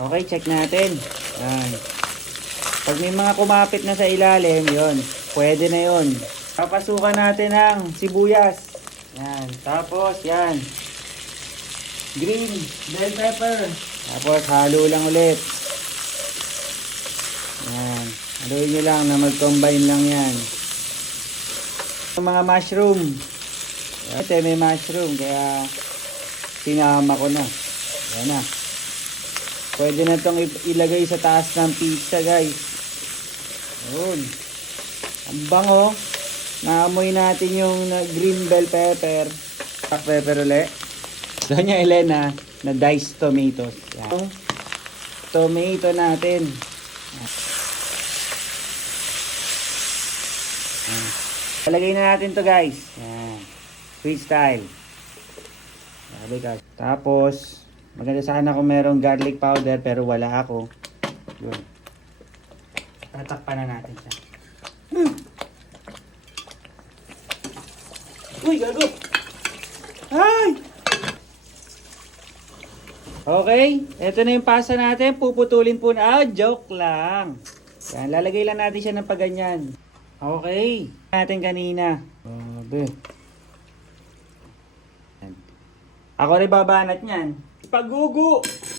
Okay, check natin. Yan. Pag may mga kumapit na sa ilalim, yon, pwede na yon. Papasukan natin ang sibuyas. Yan. Tapos, yan. Green bell pepper. Tapos, halo lang ulit. Yan. Haluin nyo lang na mag-combine lang yan. Yung mga mushroom. Ito may mushroom, kaya sinama ko na. Yan na. Pwede na itong ilagay sa taas ng pizza, guys. Yun. Ang bango. Naamoy natin yung green bell pepper. Black pepper ulit. Doña Elena na diced tomatoes. Yan. Tomato natin. Yan. Palagay na natin to, guys. Yan. Sweet style. Tapos, maganda sana kung merong garlic powder pero wala ako. Yun. Tatakpan na natin siya. Uy, gago! Ay! Okay, eto na yung pasta natin. Puputulin po na. Joke lang. Yan, lalagay lang natin siya ng paganyan. Okay. Natin kanina. Ako rin babanat niyan. Pagugo!